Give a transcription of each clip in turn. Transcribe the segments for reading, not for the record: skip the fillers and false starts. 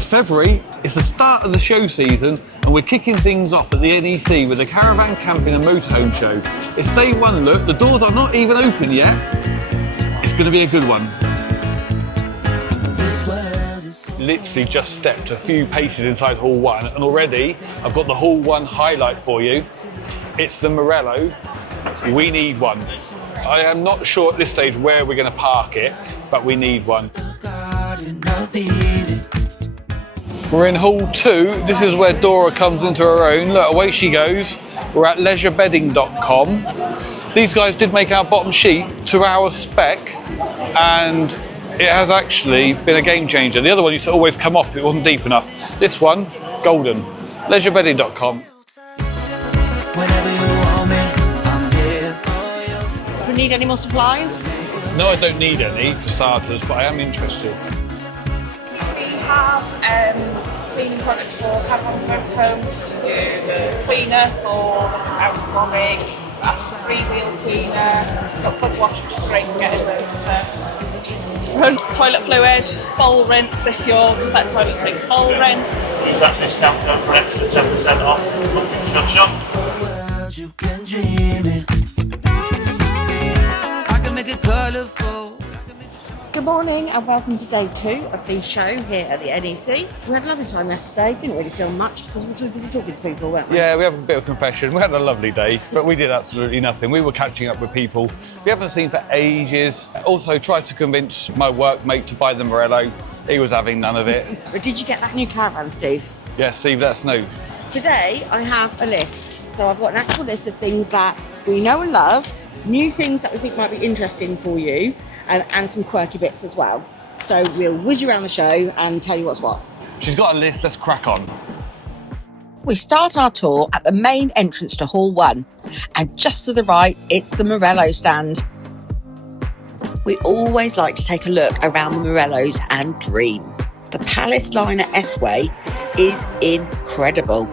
It's February, it's the start of the show season, and we're kicking things off at the NEC with the Caravan, Camping and Motorhome Show. It's day one, look, the doors are not even open yet. It's going to be a good one. Literally just stepped a few paces inside Hall 1, and already I've got the Hall 1 highlight for you. It's the Morelo. We need one. I am not sure at this stage where we're going to park it, but we need one. We're in Hall 2. This is where Dora comes into her own. Look, away she goes. We're at leisurebedding.com. These guys did make our bottom sheet to our spec, and it has actually been a game changer. The other one used to always come off because it wasn't deep enough. This one, golden. leisurebedding.com. Do we need any more supplies? No, I don't need any for starters, but I am interested. We have cleaning products for caravans and motorhomes. We do the cleaner for autonomic, after three-wheel cleaner. It's got bud wash, which is great for getting those toilet fluid, bowl rinse if your cassette toilet takes bowl rinse. Use that discount code for extra 10% off something in your shop. You can dream it. I can make it colourful. Good morning and welcome to day 2 of the show here at the NEC. We had a lovely time yesterday, didn't really film much because we were too busy talking to people, weren't we? Yeah, we have a bit of confession. We had a lovely day, but we did absolutely nothing. We were catching up with people we haven't seen for ages. Also tried to convince my workmate to buy the Morelo. He was having none of it. But did you get that new caravan, Steve? Yeah, Steve, that's no. Today I have a list. So I've got an actual list of things that we know and love, new things that we think might be interesting for you, and some quirky bits as well. So we'll whiz you around the show and tell you what's what. She's got a list, let's crack on. We start our tour at the main entrance to Hall 1, and just to the right, it's the Morelo stand. We always like to take a look around the Morelos and dream. The Palace Liner S-Way is incredible.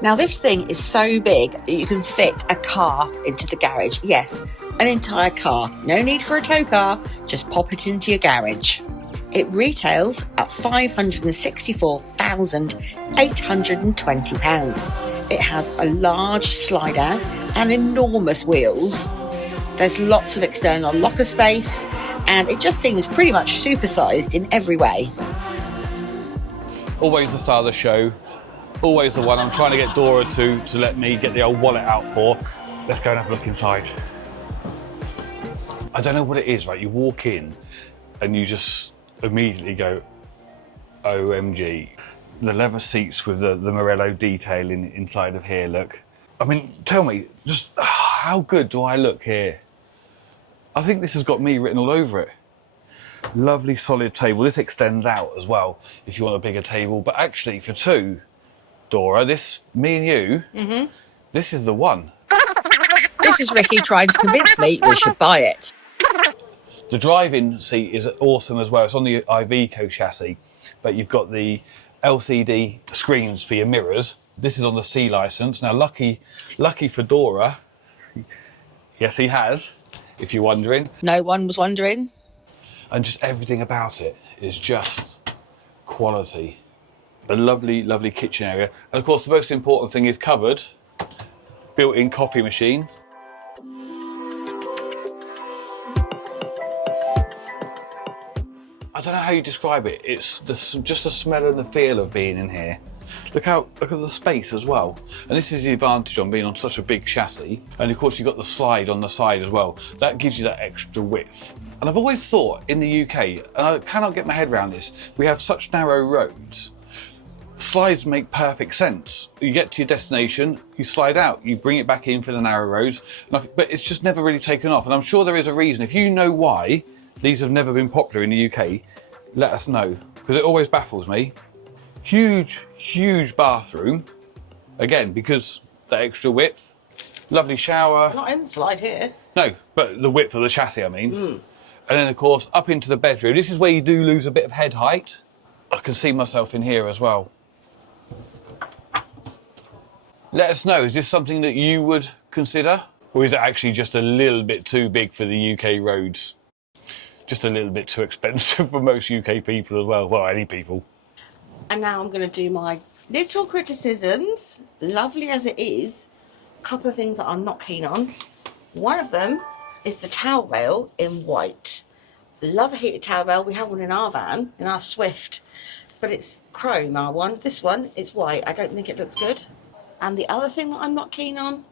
Now this thing is so big that you can fit a car into the garage. Yes, an entire car. No need for a tow car, just pop it into your garage. It retails at £564,820. It has a large slide out and enormous wheels. There's lots of external locker space, and it just seems pretty much supersized in every way. Always the star of the show, always the one I'm trying to get Dora to let me get the old wallet out for. Let's go and have a look inside. I don't know what it is, right? You walk in and you just immediately go, OMG. The leather seats with the Morelo detailing inside of here, look. I mean, tell me, just how good do I look here? I think this has got me written all over it. Lovely solid table. This extends out as well if you want a bigger table. But actually, for two, Dora, this, me and you, this is the one. This is Ricky trying to convince me we should buy it. The drive-in seat is awesome as well. It's on the Iveco chassis, but you've got the LCD screens for your mirrors. This is on the C licence. Now, lucky for Dora, yes, he has, if you're wondering. No one was wondering. And just everything about it is just quality. A lovely, lovely kitchen area. And of course, the most important thing is cupboard, built-in coffee machine. I don't know how you describe it. It's just the smell and the feel of being in here. Look at the space as well. And this is the advantage on being on such a big chassis. And of course you've got the slide on the side as well. That gives you that extra width. And I've always thought in the UK, and I cannot get my head around this, we have such narrow roads. Slides make perfect sense. You get to your destination, you slide out, you bring it back in for the narrow roads, but it's just never really taken off. And I'm sure there is a reason. If you know why these have never been popular in the UK, let us know, because it always baffles me. Huge, huge bathroom. Again, because that extra width. Lovely shower. Not in the slide here. No, but the width of the chassis, I mean. And then, of course, up into the bedroom. This is where you do lose a bit of head height. I can see myself in here as well. Let us know, is this something that you would consider? Or is it actually just a little bit too big for the UK roads? Just a little bit too expensive for most UK people as well. Well, any people. And now I'm going to do my little criticisms. Lovely as it is, a couple of things that I'm not keen on. One of them is the towel rail in white. Love a heated towel rail. We have one in our van, in our Swift, but it's chrome, our one. This one, it's white. I don't think it looks good. And the other thing that I'm not keen on,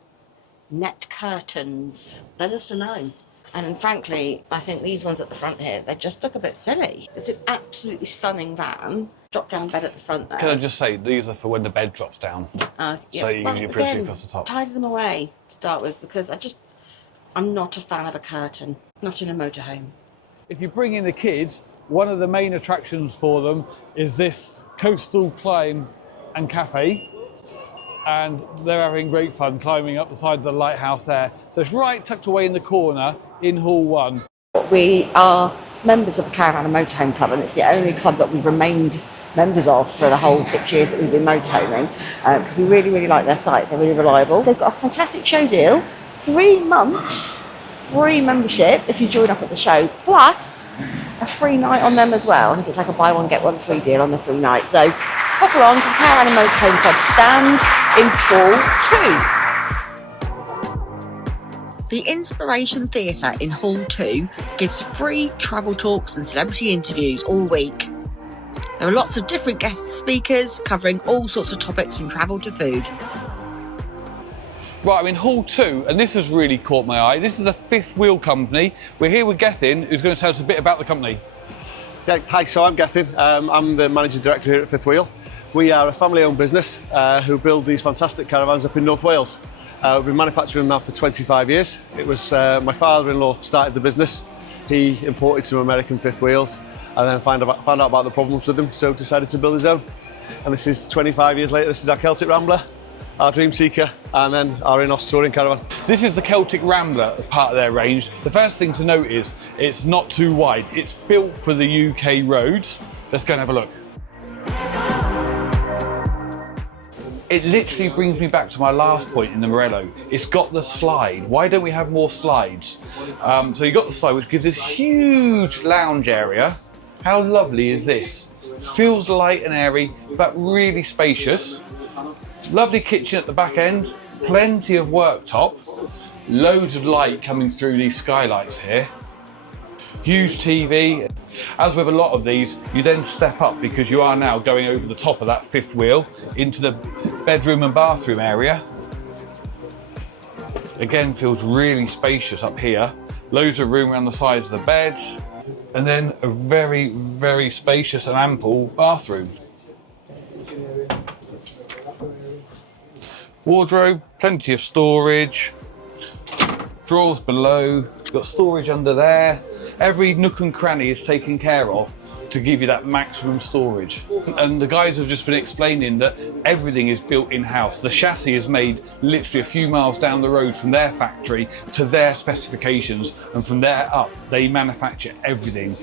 net curtains. They're just a no. And frankly, I think these ones at the front here, they just look a bit silly. It's an absolutely stunning van. Drop down bed at the front there. Can I just say, these are for when the bed drops down. Yeah. So you can put it across the top. Tidy them away to start with, because I'm not a fan of a curtain. Not in a motorhome. If you bring in the kids, one of the main attractions for them is this coastal climb and cafe. And they're having great fun climbing up the side of the lighthouse there. So it's right tucked away in the corner in Hall 1. We are members of the Caravan and Motorhome Club, and it's the only club that we've remained members of for the whole 6 years that we've been motorhoming. Because we really, really like their sites. They're really reliable. They've got a fantastic show deal. 3 months free membership if you join up at the show, plus a free night on them as well. I think it's like a buy one get one free deal on the free night. So pop along to the Caravan and Motorhome Club stand in Hall 2. The Inspiration Theatre in Hall 2 gives free travel talks and celebrity interviews all week. There are lots of different guest speakers covering all sorts of topics from travel to food. Right, I'm in Hall 2, and this has really caught my eye. This is a fifth wheel company. We're here with Gethin, who's going to tell us a bit about the company. Yeah, hi, so I'm Gethin. I'm the managing director here at Fifth Wheel. We are a family-owned business who build these fantastic caravans up in North Wales. We've been manufacturing them now for 25 years. It was my father-in-law started the business. He imported some American fifth wheels and then found out about the problems with them, so decided to build his own. And this is 25 years later. This is our Celtic Rambler, our Dream Seeker, and then our in-house touring caravan. This is the Celtic Rambler, part of their range. The first thing to note is it's not too wide. It's built for the UK roads. Let's go and have a look. It literally brings me back to my last point in the Morelo. It's got the slide. Why don't we have more slides? So you've got the slide, which gives this huge lounge area. How lovely is this? Feels light and airy, but really spacious. Lovely kitchen at the back end, plenty of worktop, loads of light coming through these skylights here. Huge TV. As with a lot of these, you then step up because you are now going over the top of that fifth wheel into the bedroom and bathroom area. Again, feels really spacious up here. Loads of room around the sides of the beds, and then a very, very spacious and ample bathroom. Wardrobe, plenty of storage, drawers below, got storage under there. Every nook and cranny is taken care of to give you that maximum storage. And the guys have just been explaining that everything is built in-house. The chassis is made literally a few miles down the road from their factory to their specifications, and from there up they manufacture everything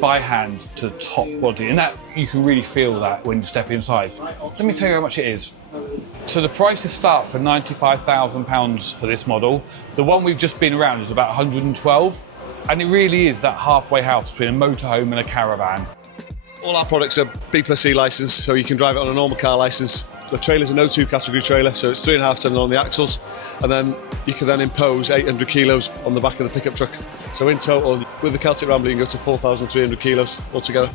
by hand to top quality, and that you can really feel that when you step inside. Let me tell you how much it is. So the prices start for £95,000 for this model. The one we've just been around is about 112. And it really is that halfway house between a motorhome and a caravan. All our products are B+C licensed, so you can drive it on a normal car licence. The trailer's an O2 category trailer, so it's 3.5 tonne on the axles, and then you can then impose 800 kilos on the back of the pickup truck. So in total, with the Celtic Rambler, you can go to 4,300 kilos altogether.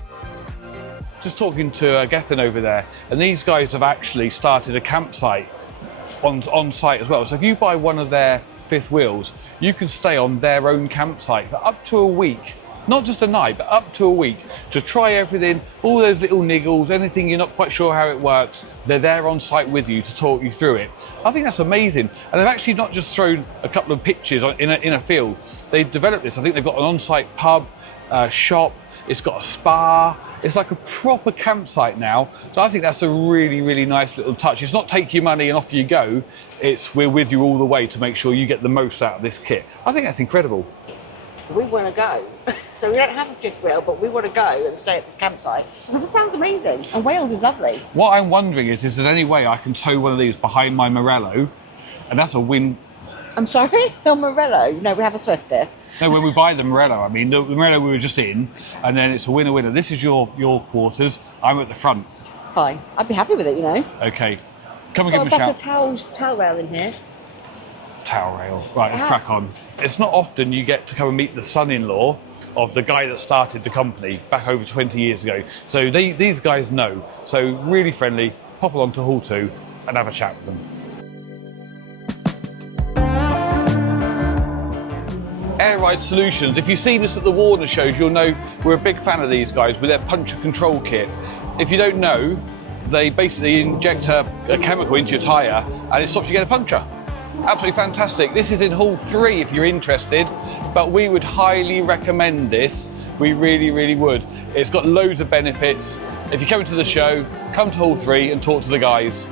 Just talking to Gethin over there, and these guys have actually started a campsite on site as well. So if you buy one of their fifth wheels, you can stay on their own campsite for up to a week. Not just a night, but up to a week to try everything, all those little niggles, anything you're not quite sure how it works, they're there on site with you to talk you through it. I think that's amazing. And they've actually not just thrown a couple of pictures in a field. They've developed this. I think they've got an on-site pub, shop, it's got a spa. It's like a proper campsite now. So I think that's a really, really nice little touch. It's not take your money and off you go. It's we're with you all the way to make sure you get the most out of this kit. I think that's incredible. We want to go. So we don't have a fifth wheel, but we want to go and stay at this campsite because it sounds amazing. And Wales is lovely. What I'm wondering is there any way I can tow one of these behind my Morelo? And that's a win. I'm sorry? On Morelo? No, we have a Swift here. No, when we buy the Morelo, I mean, the Morelo we were just in, and then it's a winner-winner. This is your quarters, I'm at the front. fine. I'd be happy with it, you know. Okay, come and Got give a him a better shout. towel rail in here. Towel rail. Right, let's Yes. crack on. It's not often you get to come and meet the son-in-law of the guy that started the company back over 20 years ago. So these guys know. So really friendly. Pop along to Hall 2 and have a chat with them. Air Ride Solutions. If you've seen us at the Warner shows, you'll know we're a big fan of these guys with their puncture control kit. If you don't know, they basically inject a chemical into your tyre and it stops you getting a puncture. Absolutely fantastic. This is in Hall 3 if you're interested, but we would highly recommend this. We really, really would. It's got loads of benefits. If you're coming to the show, come to Hall 3 and talk to the guys.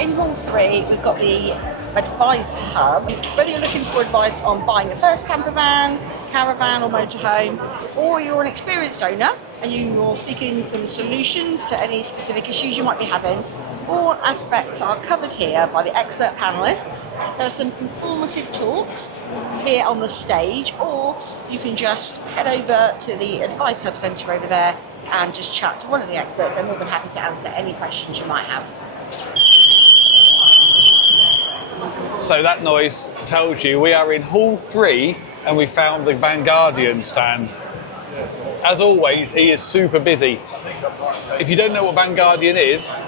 In Hall 3, we've got the advice hub. Whether you're looking for advice on buying your first campervan, caravan or motorhome, or you're an experienced owner and you're seeking some solutions to any specific issues you might be having, all aspects are covered here by the expert panellists. There are some informative talks here on the stage, or you can just head over to the Advice Hub Centre over there and just chat to one of the experts. They're more than happy to answer any questions you might have. So that noise tells you we are in Hall 3 and we found the Vanguardian stand. As always, he is super busy. If you don't know what Vanguardian is,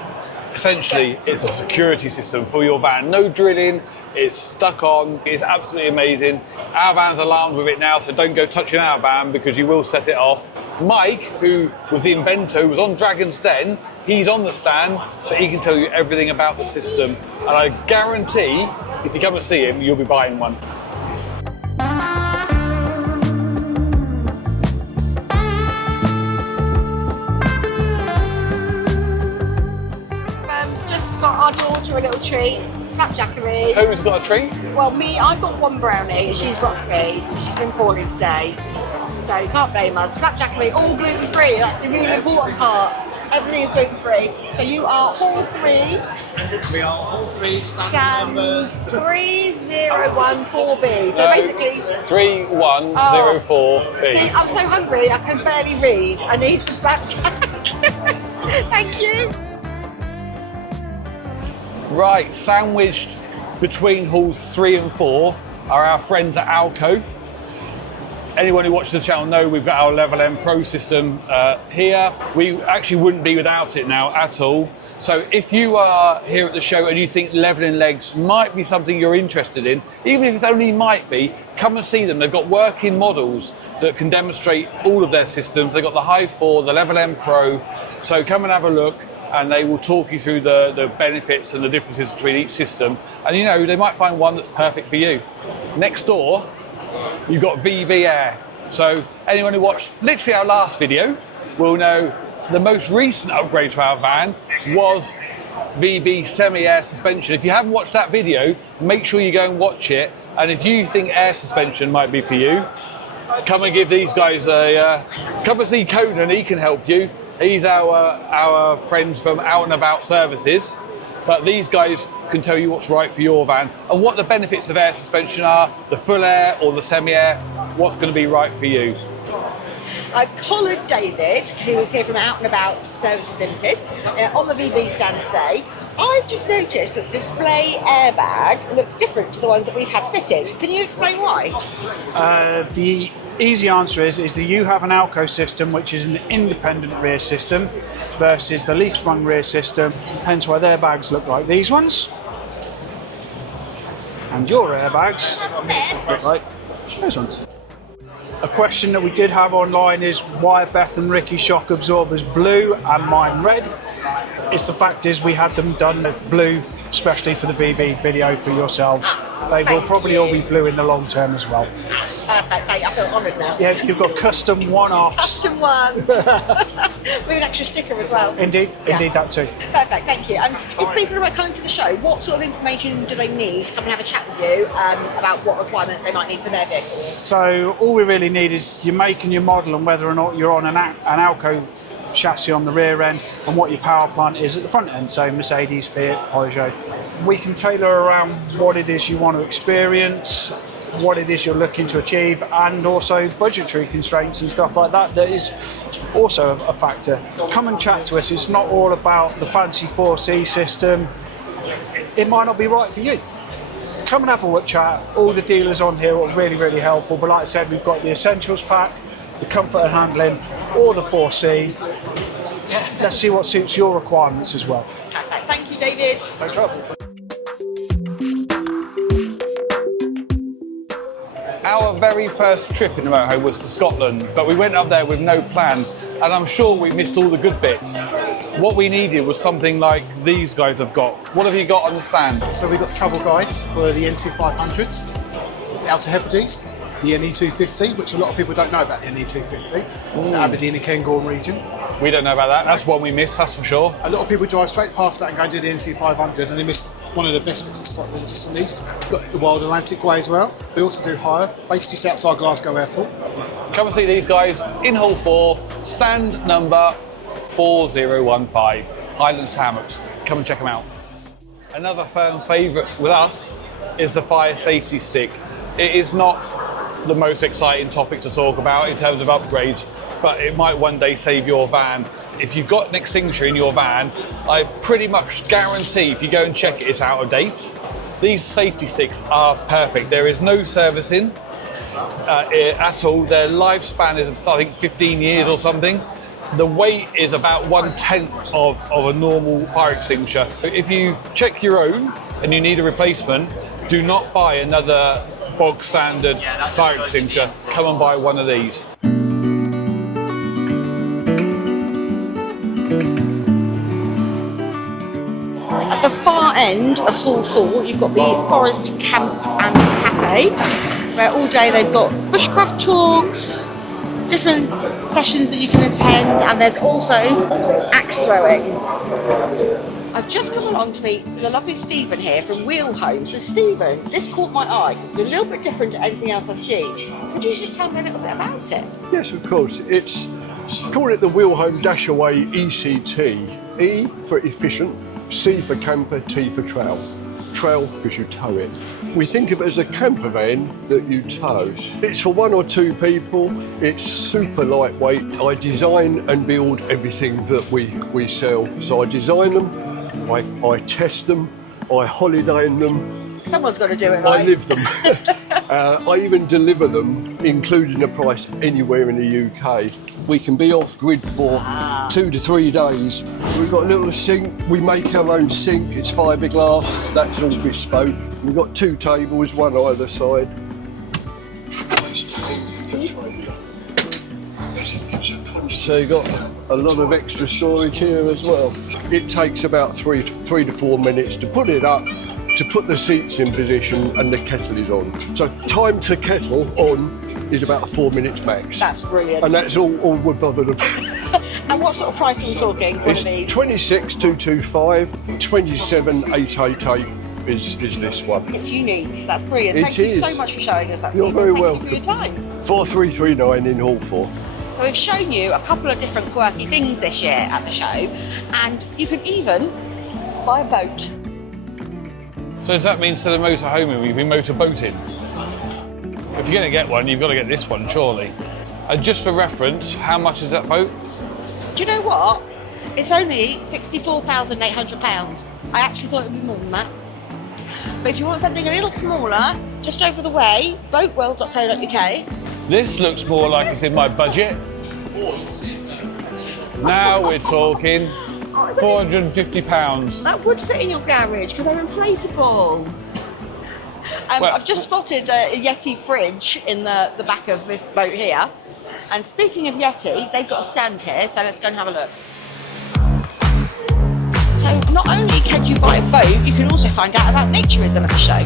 essentially it's a security system for your van. No drilling, it's stuck on, it's absolutely amazing. Our van's alarmed with it now, so don't go touching our van because you will set it off. Mike, who was the inventor, who was on Dragon's Den, he's on the stand, so he can tell you everything about the system. And I guarantee, if you come and see him, you'll be buying one. Just got our daughter a little treat, flapjackery. Who's got a treat? Well, me, I've got one brownie and she's got 3. She's been poorly today, so you can't blame us. Flapjackery, all gluten free. That's the really important part. Everything is gluten free. So you are Hall 3. We are Hall 3, Stand number 3014B. So basically, 3104B. see, I'm so hungry I can barely read. I need some flapjack. Thank you. Right, sandwiched between halls 3 and 4 are our friends at Alco. Anyone who watches the channel know we've got our Level M Pro system here. We actually wouldn't be without it now at all. So if you are here at the show and you think leveling legs might be something you're interested in, even if it's only might be, come and see them. They've got working models that can demonstrate all of their systems. They've got the Hive 4, the Level M Pro. So come and have a look, and they will talk you through the benefits and the differences between each system. And you know, they might find one that's perfect for you. Next door, you've got VB Air. So anyone who watched literally our last video will know the most recent upgrade to our van was VB semi-air suspension. If you haven't watched that video, make sure you go and watch it. And if you think air suspension might be for you, come and give these guys a come and see Conan. He can help you. He's our friends from Out and About Services, but these guys can tell you what's right for your van and what the benefits of air suspension are, the full air or the semi-air, what's going to be right for you. I've collared David, who is here from Out and About Services Limited, on the VB stand today. I've just noticed that the display airbag looks different to the ones that we've had fitted. Can you explain why? The easy answer is that you have an Alco system, which is an independent rear system, versus the leaf sprung rear system, hence why their bags look like these ones. And your airbags look like those ones. A question that we did have online is why Beth and Ricky's shock absorbers blue and mine red. It's the fact is we had them done blue, especially for the VB video for yourselves. They will probably all be blue in the long term as well. Perfect, I feel honoured now. Yeah, you've got custom one-offs. Custom ones. With an extra sticker as well. Indeed, indeed that too. Perfect, thank you. And if people are coming to the show, what sort of information do they need to come and have a chat with you about what requirements they might need for their vehicle? So all we really need is your make and your model and whether or not you're on an Alco chassis on the rear end and what your power plant is at the front end, so Mercedes, Fiat, Peugeot. We can tailor around what it is you want to experience what it is you're looking to achieve, and also budgetary constraints and stuff like that. That is also a factor. Come and chat to us. It's not all about the fancy 4C system. It might not be right for you. Come and have a chat. All the dealers on here are really, really helpful. But like I said, we've got the essentials pack, the comfort and handling, or the 4C. Let's see what suits your requirements as well. Perfect. Thank you, David. No trouble. Our very first trip in the motorhome was to Scotland, but we went up there with no plan, and I'm sure we missed all the good bits. What we needed was something like these guys have got. What have you got on the stand? So we've got the travel guides for the NT500, the Outer Hebrides, the NE250, which a lot of people don't know about the NE250. It's the Aberdeen and Cairngorm region. We don't know about that. That's one we missed, that's for sure. A lot of people drive straight past that and go and do the NC500, and they missed one of the best bits of Scotland just on the east. We've got the Wild Atlantic Way as well. We also do hire, based just outside Glasgow Airport. Come and see these guys in Hall 4, stand number 4015, Highlands Hammocks. Come and check them out. Another firm favourite with us is the fire safety stick. It is not the most exciting topic to talk about in terms of upgrades, but it might one day save your van. If you've got an extinguisher in your van, I pretty much guarantee if you go and check it, it's out of date. These safety sticks are perfect. There is no servicing at all. Their lifespan is, I think, 15 years or something. The weight is about 1/10 of a normal fire extinguisher. If you check your own and you need a replacement, do not buy another bog standard fire extinguisher. Come and buy one of these. At the far end of Hall 4, you've got the Forest Camp and Cafe, where all day they've got bushcraft talks, different sessions that you can attend, and there's also axe throwing. I've just come along to meet the lovely Stephen here from Wheelhome. So Stephen, this caught my eye because it's a little bit different to anything else I've seen. Could you just tell me a little bit about it? Yes, of course. It's call it the Wheelhome Dashaway ECT. E for efficient, C for camper, T for trail. Trail because you tow it. We think of it as a camper van that you tow. It's for 1 or 2 people. It's super lightweight. I design and build everything that we sell. So I design them, I test them, I holiday in them. Someone's got to do it, right? I live them. I even deliver them, including the price, anywhere in the UK. We can be off grid for 2 to 3 days. We've got a little sink. We make our own sink. It's fiberglass. That's all bespoke. We've got 2 tables, one either side. So you've got a lot of extra storage here as well. It takes about 3 to 4 minutes to put it up, to put the seats in position, and the kettle is on. So time to kettle on is about 4 minutes max. That's brilliant. And that's all we're bothered about. And what sort of price are we talking for It's these? 26,225, 27,888 is this one. It's unique. That's brilliant. It Thank you is. so much for showing us that, You're Stephen. very Thank welcome. you for your time. 4339 in Hall 4. So we've shown you a couple of different quirky things this year at the show, and you can even buy a boat. So does that mean instead of motorhoming, we've been motorboating? If you're going to get one, you've got to get this one, surely. And just for reference, how much is that boat? Do you know what? It's only £64,800. I actually thought it would be more than that. But if you want something a little smaller, just over the way, boatworld.co.uk. This looks more like it's in my budget. Now we're talking £450. That would fit in your garage because they're inflatable. Well- I've just spotted a Yeti fridge in the back of this boat here. And speaking of Yeti, they've got a stand here, so let's go and have a look. So not only can you buy a boat, you can also find out about naturism at the show.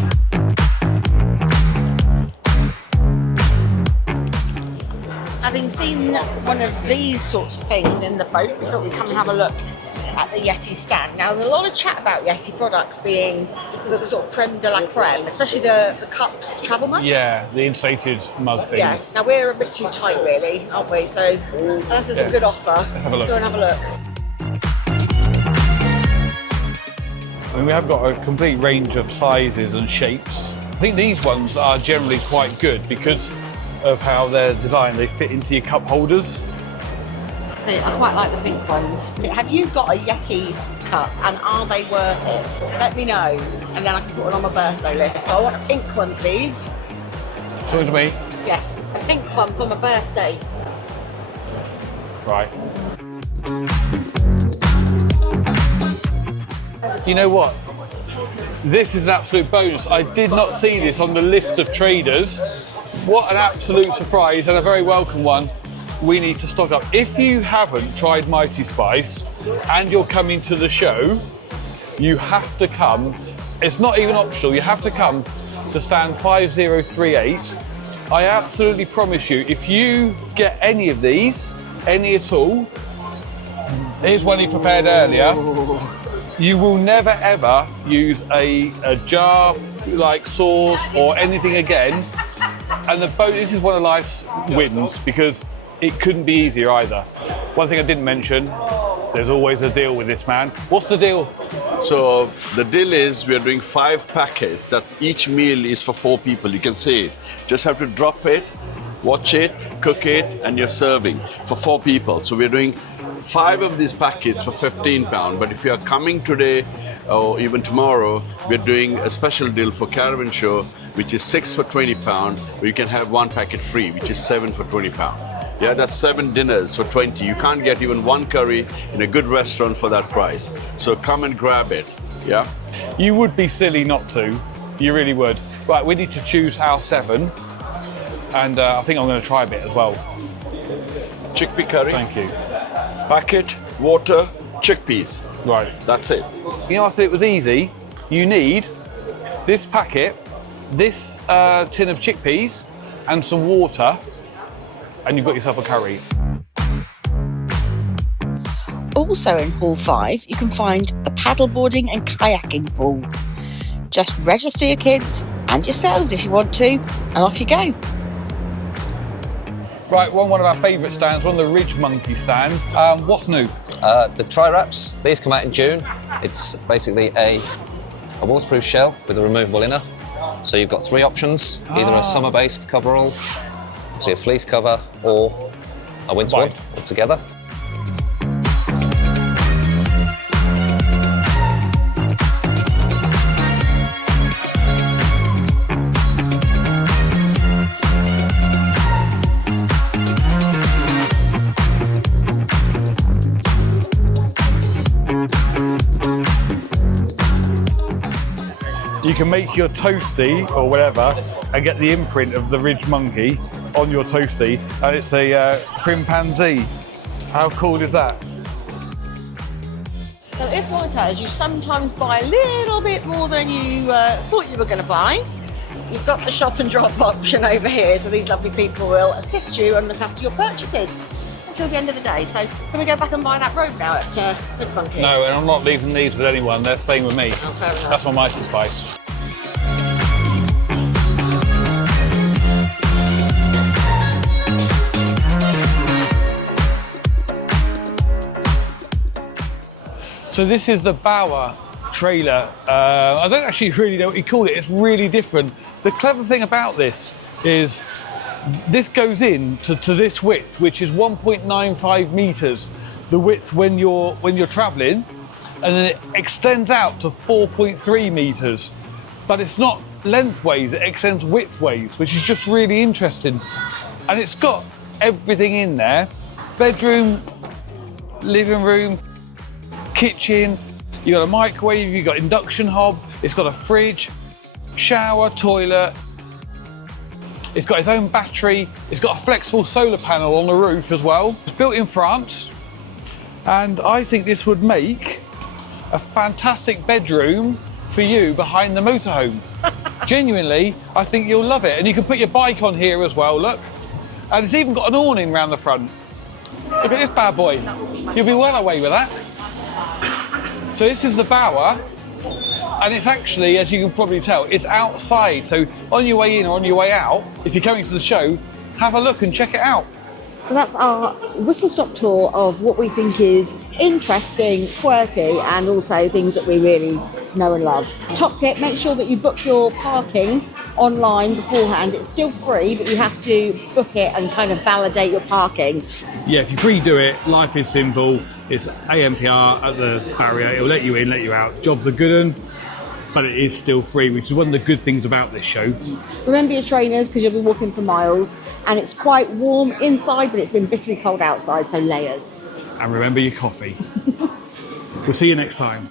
Having seen one of these sorts of things in the boat, we thought we'd come and have a look at the Yeti stand. Now, there's a lot of chat about Yeti products being the sort of creme de la creme, especially the cups, travel mugs. Yeah, the inflated mug things. Yeah, now we're a bit too tight really, aren't we? So this is a good offer. Let's have a look. go and have a look. I mean, we have got a complete range of sizes and shapes. think these ones are generally quite good because of how they're designed. They fit into your cup holders. I quite like the pink ones. Have you got a Yeti cup and are they worth it? Let me know and then I can put one on my birthday list. So I want a pink one, please. Talking to me? Yes, a pink one for my birthday. Right. You know what? This is an absolute bonus. I did not see this on the list of traders. What an absolute surprise and a very welcome one. We need to stock up. If you haven't tried Mighty Spice and you're coming to the show, you have to come. It's not even optional. You have to come to stand 5038. I absolutely promise you, if you get any of these, any at all, here's one he prepared earlier. You will never ever use a jar like sauce or anything again. And this is one of life's wins because it couldn't be easier either. One thing I didn't mention, there's always a deal with this man. What's the deal? So the deal is we are doing 5 packets. That's each meal is for 4 people. You can see it. Just have to drop it, watch it, cook it, and you're serving for 4 people. So we're doing 5 of these packets for £15. But if you are coming today or even tomorrow, we're doing a special deal for Caravan Show, which is 6 for £20, where you can have 1 packet free, which is 7 for £20. Yeah, that's 7 dinners for 20. You can't get even 1 curry in a good restaurant for that price. So come and grab it, yeah? You would be silly not to. You really would. Right, we need to choose our 7. And I think I'm going to try a bit as well. Chickpea curry. Thank you. Packet, water, chickpeas. Right. That's it. You know, I said it was easy. You need this packet, this tin of chickpeas, and some water, and you've got yourself a curry. Also in Hall 5, you can find the paddleboarding and kayaking pool. Just register your kids and yourselves if you want to, and off you go. Right, we're on one of our favourite stands, we're on the Ridge Monkey stand. What's new? The tri-wraps, these come out in June. It's basically a waterproof shell with a removable inner. So you've got 3 options, either a summer-based coverall, obviously a fleece cover, or a winter one altogether. You can make your toasty or whatever and get the imprint of the Ridge Monkey on your toasty, and it's a chimpanzee. How cool is that? So if, like us, you sometimes buy a little bit more than you thought you were going to buy, you've got the shop and drop option over here, so these lovely people will assist you and look after your purchases until the end of the day. So can we go back and buy that robe now at Ridge Monkey? No, and I'm not leaving these with anyone, they're staying with me. Oh, fair enough. That's my Mighty Spice. So this is the Bauer trailer. I don't actually really know what you call it. It's really different. The clever thing about this is this goes in to this width, which is 1.95 meters, the width when you're traveling, and then it extends out to 4.3 meters. But it's not lengthways, it extends widthways, which is just really interesting. And it's got everything in there: bedroom, living room, kitchen, you got a microwave, you got induction hob, it's got a fridge, shower, toilet, it's got its own battery, it's got a flexible solar panel on the roof as well. It's built in France, and I think this would make a fantastic bedroom for you behind the motorhome. Genuinely, I think you'll love it. And you can put your bike on here as well, look. And it's even got an awning around the front. Look at this bad boy. You'll be well away with that. So this is the Bauer, and it's actually, as you can probably tell, it's outside. So on your way in or on your way out, if you're coming to the show, have a look and check it out. So that's our whistle-stop tour of what we think is interesting, quirky, and also things that we really know and love. Top tip, make sure that you book your parking online beforehand. It's still free, but you have to book it and kind of validate your parking. Yeah, if you pre-do it, life is simple. It's AMPR at the barrier. It'll let you in, let you out. Jobs are good 'un, but it is still free, which is one of the good things about this show. Remember your trainers, because you'll be walking for miles, and it's quite warm inside, but it's been bitterly cold outside, so layers. And remember your coffee. We'll see you next time.